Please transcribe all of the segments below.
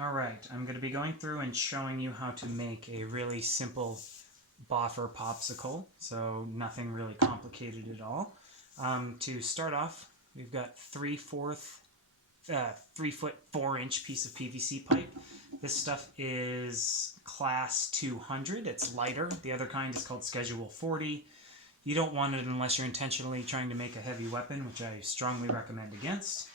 Alright, I'm going to be going through and showing you how to make a really simple Boffer popsicle, so nothing really complicated at all. To start off, we've got 3/4 3-foot 4-inch piece of PVC pipe. This stuff is class 200. It's lighter. The other kind is called schedule 40. You don't want it unless you're intentionally trying to make a heavy weapon, which I strongly recommend against.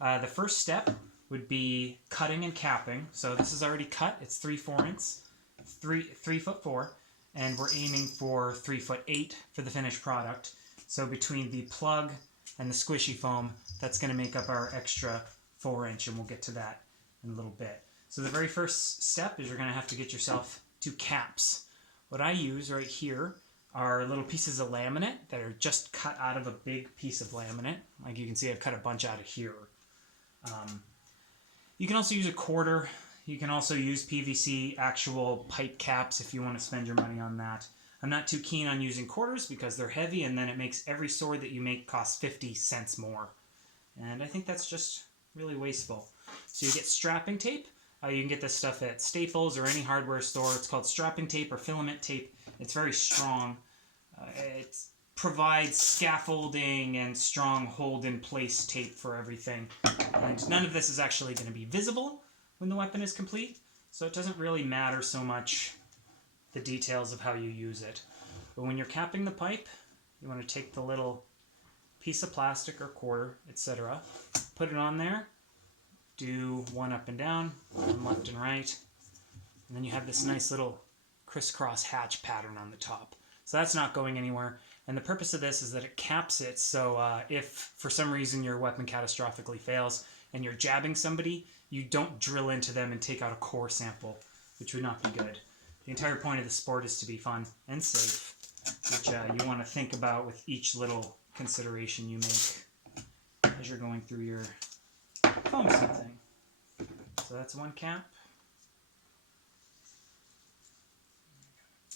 The first step would be cutting and capping. So this is already cut. It's 3/4, and we're aiming for 3'8" for the finished product. So between the plug and the squishy foam, that's going to make up our extra 4-inch, and we'll get to that in a little bit. So the very first step is you're going to have to get yourself 2 caps. What I use right here are little pieces of laminate that are just cut out of a big piece of laminate. Like you can see, I've cut a bunch out of here. You can also use a quarter. You can also use PVC actual pipe caps if you want to spend your money on that. I'm not too keen on using quarters because they're heavy, and then it makes every sword that you make cost 50 cents more. And I think that's just really wasteful. So you get strapping tape. You can get this stuff at Staples or any hardware store. It's called strapping tape or filament tape. It's very strong. It provides scaffolding and strong hold-in-place tape for everything. And none of this is actually going to be visible when the weapon is complete, so it doesn't really matter so much the details of how you use it. But when you're capping the pipe, you want to take the little piece of plastic or quarter, etc., put it on there, do one up and down, one left and right, and then you have this nice little crisscross hatch pattern on the top. So that's not going anywhere. And the purpose of this is that it caps it, so if for some reason your weapon catastrophically fails and you're jabbing somebody, you don't drill into them and take out a core sample, which would not be good. The entire point of the sport is to be fun and safe, which you want to think about with each little consideration you make as you're going through your foam smithing. So that's one cap.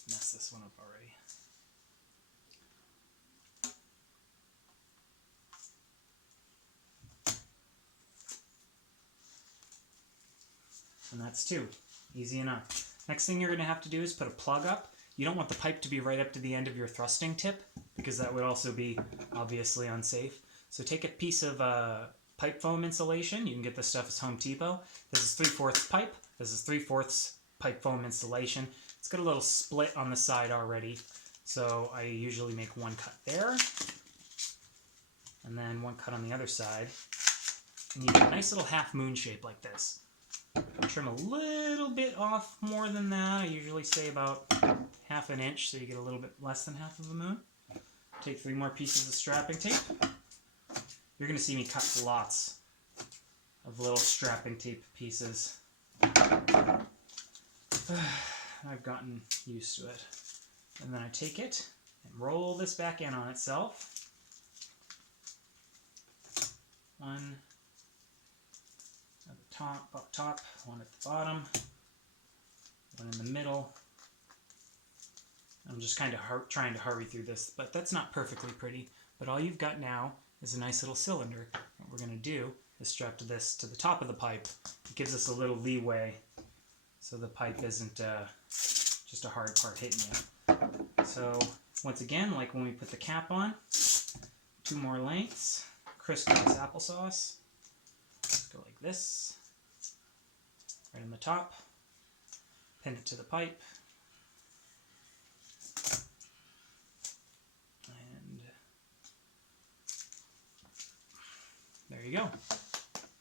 Messed this one up already. And that's 2. Easy enough. Next thing you're going to have to do is put a plug up. You don't want the pipe to be right up to the end of your thrusting tip, because that would also be obviously unsafe. So take a piece of pipe foam insulation. You can get this stuff at Home Depot. This is 3/4 pipe. This is 3/4 pipe foam insulation. It's got a little split on the side already, so I usually make one cut there, and then one cut on the other side. And you get a nice little half moon shape like this. Trim a little bit off more than that. I usually say about 1/2 inch, so you get a little bit less than half of a moon. Take 3 more pieces of strapping tape. You're going to see me cut lots of little strapping tape pieces. I've gotten used to it. And then I take it and roll this back in on itself. One at the top, up top, one at the bottom, one in the middle. I'm just kind of trying to hurry through this, but that's not perfectly pretty. But all you've got now is a nice little cylinder. What we're going to do is strap this to the top of the pipe. It gives us a little leeway so the pipe isn't just a hard part hitting you. So once again, like when we put the cap on, 2 more lengths, crisscross applesauce. Let's go like this, right on the top, pin it to the pipe, and there you go.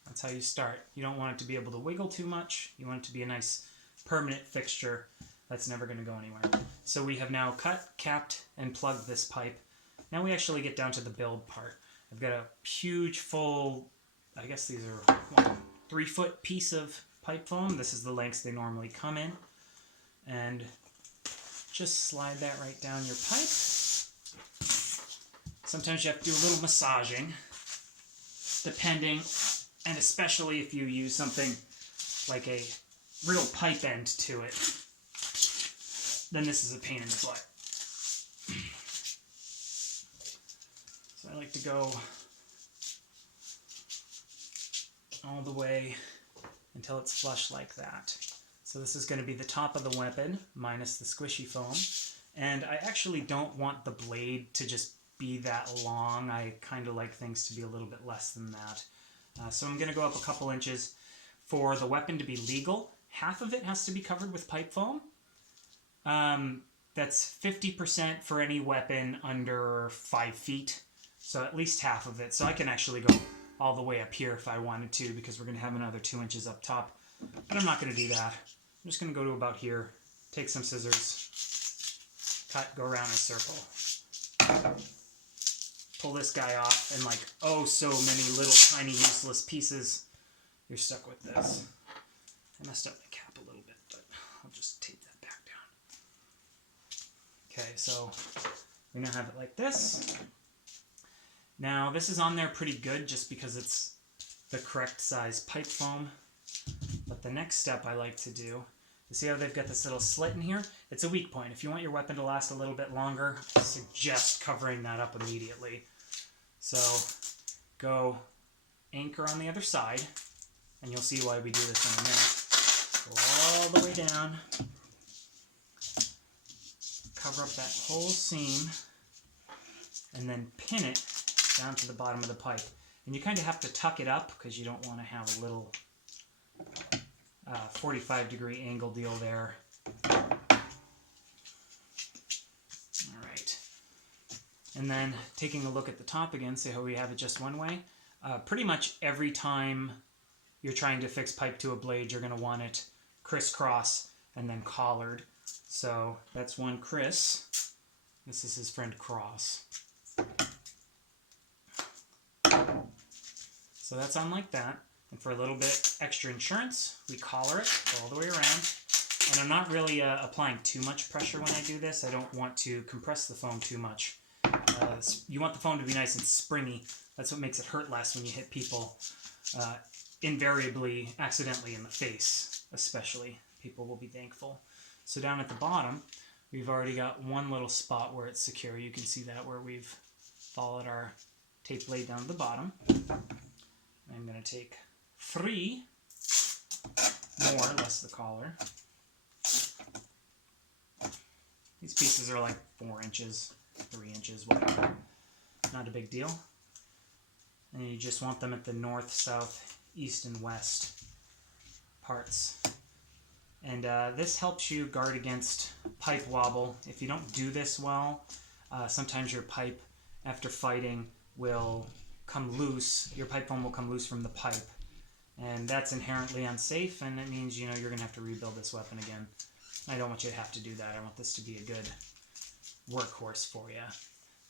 That's how you start. You don't want it to be able to wiggle too much. You want it to be a nice permanent fixture that's never going to go anywhere. So we have now cut, capped, and plugged this pipe. Now we actually get down to the build part. I've got a huge full, I guess these are 3-foot piece of pipe foam. This is the lengths they normally come in. And just slide that right down your pipe. Sometimes you have to do a little massaging, depending, and especially if you use something like a real pipe end to it, then this is a pain in the butt. So I like to go all the way until it's flush like that. So this is going to be the top of the weapon minus the squishy foam. And I actually don't want the blade to just be that long. I kind of like things to be a little bit less than that. So I'm going to go up a couple inches. For the weapon to be legal, half of it has to be covered with pipe foam. That's 50% for any weapon under 5 feet. So at least half of it. So I can actually go all the way up here if I wanted to, because we're going to have another 2 inches up top. But I'm not going to do that. I'm just going to go to about here, take some scissors, cut, go around in a circle. Pull this guy off, and like, oh, so many little tiny useless pieces. You're stuck with this. I messed up my cap a little bit, but I'll just tape that back down. Okay, so we now have it like this. Now, this is on there pretty good just because it's the correct size pipe foam. But the next step I like to do, you see how they've got this little slit in here? It's a weak point. If you want your weapon to last a little bit longer, I suggest covering that up immediately. So, go anchor on the other side, and you'll see why we do this in a minute. Go all the way down, cover up that whole seam, and then pin it down to the bottom of the pipe. And you kind of have to tuck it up because you don't want to have a little 45-degree angle deal there. Alright. And then taking a look at the top again, see how we have it just one way? Pretty much every time you're trying to fix pipe to a blade, you're going to want it crisscross and then collared. So that's one Chris. This is his friend Cross. So that's on like that. And for a little bit extra insurance, we collar it all the way around. And I'm not really applying too much pressure when I do this. I don't want to compress the foam too much. You want the foam to be nice and springy. That's what makes it hurt less when you hit people invariably, accidentally in the face, especially. People will be thankful. So down at the bottom, we've already got one little spot where it's secure. You can see that where we've followed our tape blade down to the bottom. I'm going to take 3 more, less the collar. These pieces are like 4 inches, 3 inches, whatever. Not a big deal. And you just want them at the north, south, east, and west parts. And this helps you guard against pipe wobble. If you don't do this well, sometimes your pipe, after fighting, will come loose. Your pipe foam will come loose from the pipe. And that's inherently unsafe, and it means, you know, you're going to have to rebuild this weapon again. I don't want you to have to do that. I want this to be a good workhorse for you.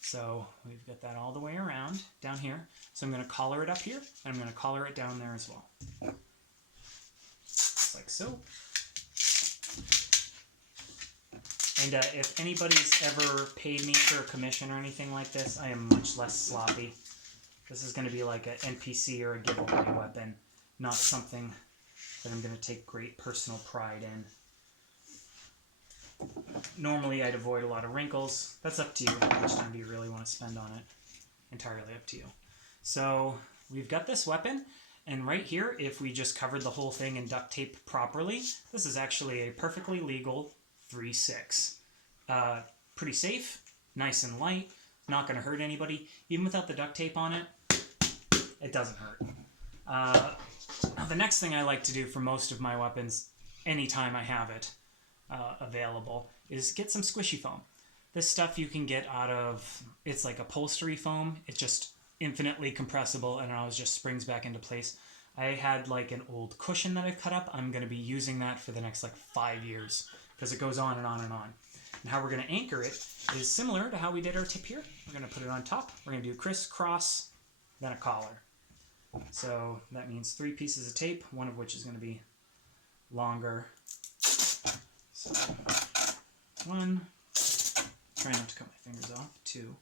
So we've got that all the way around down here. So I'm going to collar it up here, and I'm going to collar it down there as well. Just like so. And if anybody's ever paid me for a commission or anything like this, I am much less sloppy. This is going to be like an NPC or a giveaway weapon, not something that I'm going to take great personal pride in. Normally I'd avoid a lot of wrinkles. That's up to you. How much time do you really want to spend on it? Entirely up to you. So we've got this weapon, and right here, if we just covered the whole thing in duct tape properly, this is actually a perfectly legal 3/6. Pretty safe, nice and light, not going to hurt anybody. Even without the duct tape on it, it doesn't hurt. Now the next thing I like to do for most of my weapons, anytime I have it available, is get some squishy foam. This stuff you can get out of, it's like upholstery foam. It's just infinitely compressible, and it always just springs back into place. I had like an old cushion that I cut up. I'm going to be using that for the next like 5 years because it goes on and on and on. And how we're going to anchor it is similar to how we did our tip here. We're going to put it on top. We're going to do crisscross, then a collar. So that means 3 pieces of tape, one of which is going to be longer. So 1, try not to cut my fingers off, 2.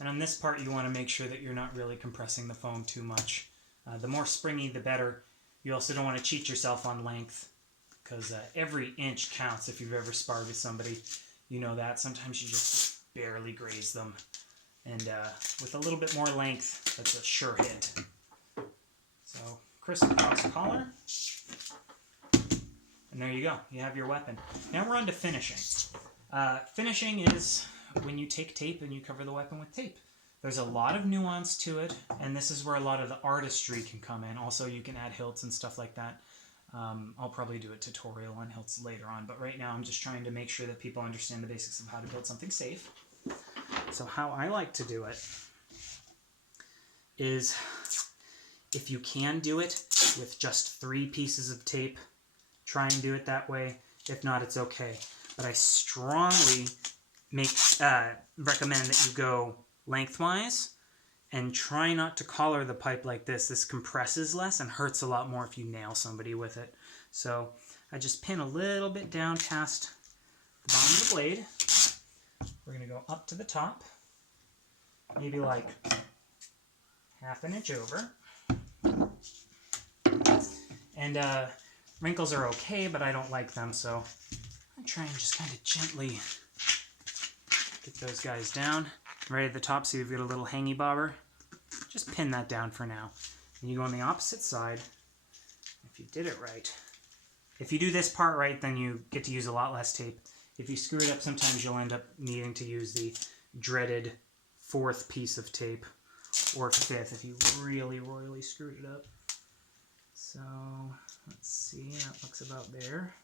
And on this part, you want to make sure that you're not really compressing the foam too much. The more springy, the better. You also don't want to cheat yourself on length, because every inch counts. If you've ever sparred with somebody, you know that. Sometimes you just barely graze them. And with a little bit more length, that's a sure hit. So, crisscross collar. And there you go. You have your weapon. Now we're on to finishing. Finishing is when you take tape and you cover the weapon with tape. There's a lot of nuance to it, and this is where a lot of the artistry can come in. Also, you can add hilts and stuff like that. I'll probably do a tutorial on hilts later on, but right now I'm just trying to make sure that people understand the basics of how to build something safe. So how I like to do it is, if you can do it with just 3 pieces of tape, try and do it that way. If not, it's okay. But I strongly recommend that you go lengthwise and try not to collar the pipe like this. This compresses less and hurts a lot more if you nail somebody with it. So I just pin a little bit down past the bottom of the blade. We're going to go up to the top, maybe like ½ inch over. And wrinkles are okay, but I don't like them, so I'm trying to just kind of gently get those guys down. Right at the top, so you've got a little hangy bobber. Just pin that down for now. And you go on the opposite side. If you did it right. If you do this part right, then you get to use a lot less tape. If you screw it up, sometimes you'll end up needing to use the dreaded 4th piece of tape, or 5th if you really royally screwed it up. So, let's see, that looks about there.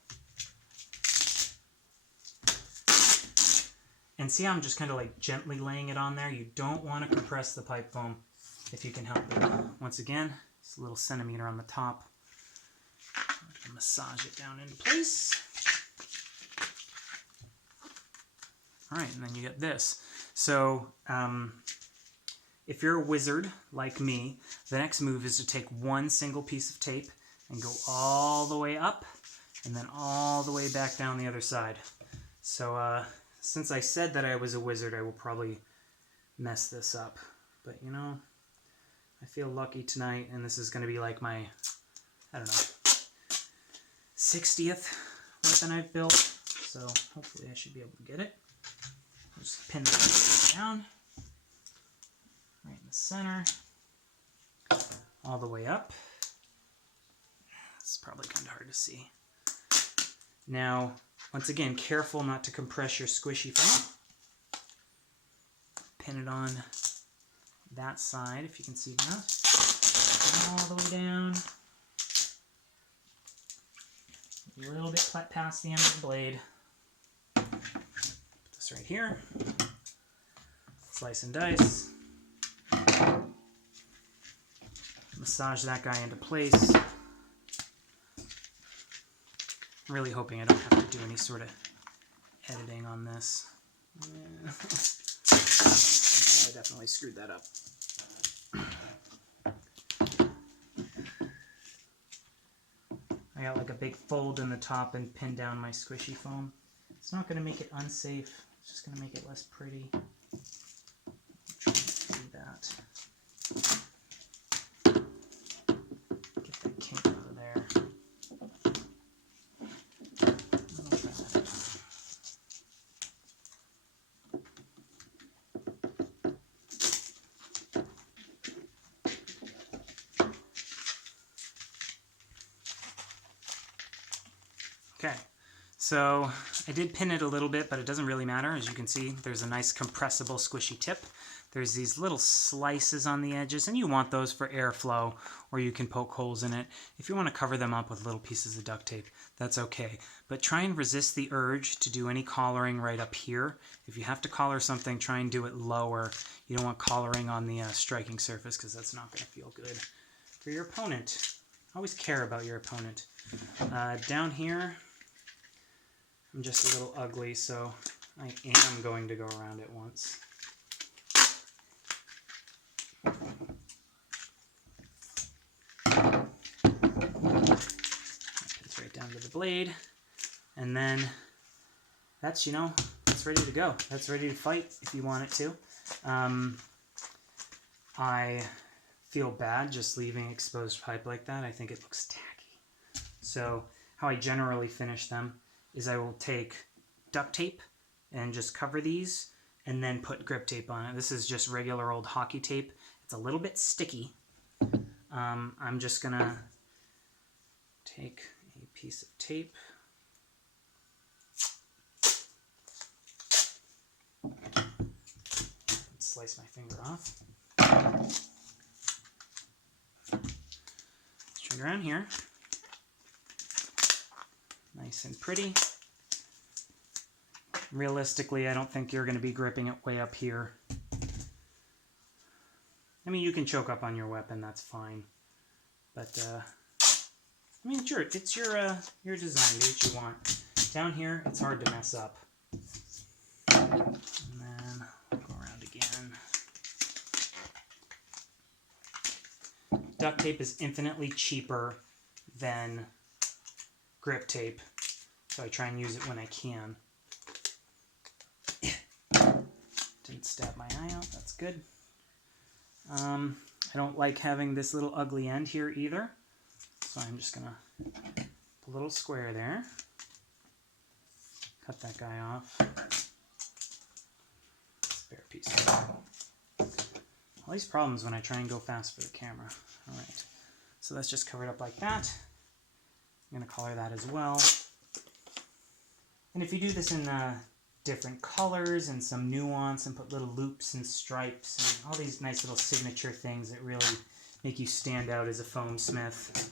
And see how I'm just kind of like gently laying it on there? You don't want to compress the pipe foam if you can help it. Once again, it's a little centimeter on the top. Massage it down into place. Alright, and then you get this. So, if you're a wizard like me, the next move is to take one single piece of tape and go all the way up and then all the way back down the other side. So, since I said that I was a wizard, I will probably mess this up. But, you know, I feel lucky tonight, and this is going to be like my, I don't know, 60th weapon I've built. So, hopefully I should be able to get it. Just pin that down. Right in the center. All the way up. It's probably kind of hard to see. Now, once again, careful not to compress your squishy foam. Pin it on that side, if you can see that. All the way down. A little bit past the end of the blade. Put this right here. Slice and dice. Massage that guy into place. I'm really hoping I don't have to do any sort of editing on this. Yeah. Okay, I definitely screwed that up. I got like a big fold in the top and pinned down my squishy foam. It's not going to make it unsafe. It's just going to make it less pretty. Try to do that. Get that kink out of there. Okay, so I did pin it a little bit, but it doesn't really matter. As you can see, there's a nice compressible squishy tip. There's these little slices on the edges, and you want those for airflow, or you can poke holes in it. If you want to cover them up with little pieces of duct tape, that's okay. But try and resist the urge to do any collaring right up here. If you have to collar something, try and do it lower. You don't want collaring on the striking surface, because that's not going to feel good for your opponent. Always care about your opponent. Down here, I'm just a little ugly, so I am going to go around it once. Pins right down to the blade, and then that's, you know, that's ready to go. That's ready to fight if you want it to. I feel bad just leaving exposed pipe like that. I think it looks tacky. So how I generally finish them is I will take duct tape and just cover these, and then put grip tape on it. This is just regular old hockey tape. It's a little bit sticky. I'm just gonna take a piece of tape, slice my finger off. Turn around here. Nice and pretty. Realistically, I don't think you're going to be gripping it way up here. I mean, you can choke up on your weapon, that's fine. But, I mean, sure, it's your design, do what you want. Down here, it's hard to mess up. And then I'll go around again. Duct tape is infinitely cheaper than grip tape, so I try and use it when I can. Didn't stab my eye out, that's good. I don't like having this little ugly end here either, so I'm just gonna put a little square there. Cut that guy off. Spare piece. All these problems when I try and go fast for the camera. Alright, so let's just cover it up like that. I'm going to color that as well. And if you do this in different colors and some nuance and put little loops and stripes and all these nice little signature things that really make you stand out as a foam smith,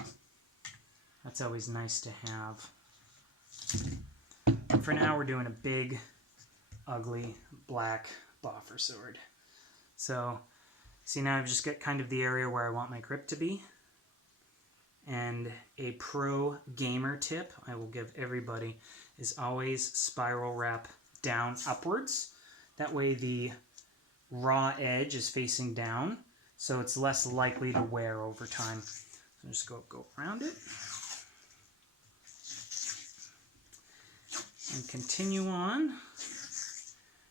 that's always nice to have. And for now we're doing a big, ugly, black Boffer sword. So, see, now I've just got kind of the area where I want my grip to be. And a pro gamer tip I will give everybody is always spiral wrap down upwards. That way the raw edge is facing down, so it's less likely to wear over time. So just go around it. And continue on,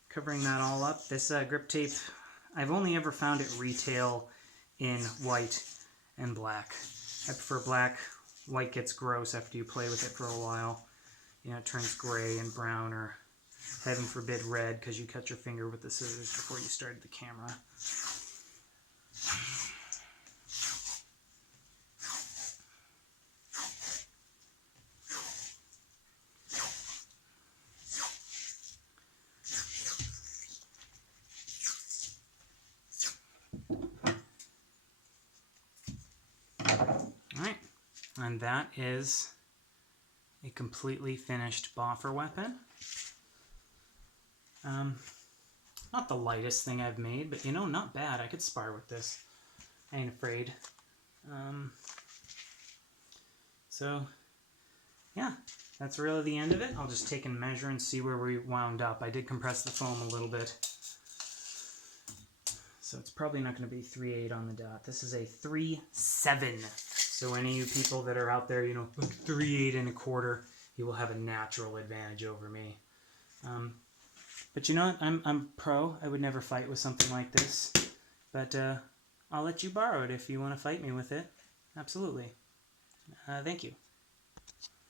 covering that all up. This grip tape, I've only ever found it retail in white and black. I prefer black. White gets gross after you play with it for a while. You know, it turns gray and brown, or heaven forbid red, because you cut your finger with the scissors before you started the camera. Alright, and that is a completely finished Boffer weapon. Not the lightest thing I've made, but you know, not bad. I could spar with this. I ain't afraid. So, yeah, that's really the end of it. I'll just take and measure and see where we wound up. I did compress the foam a little bit, so it's probably not going to be 3.8 on the dot. This is a 3.7. So any of you people that are out there, you know, 3.8 1/4, you will have a natural advantage over me. But you know what? I'm pro. I would never fight with something like this. But I'll let you borrow it if you want to fight me with it. Absolutely. Thank you.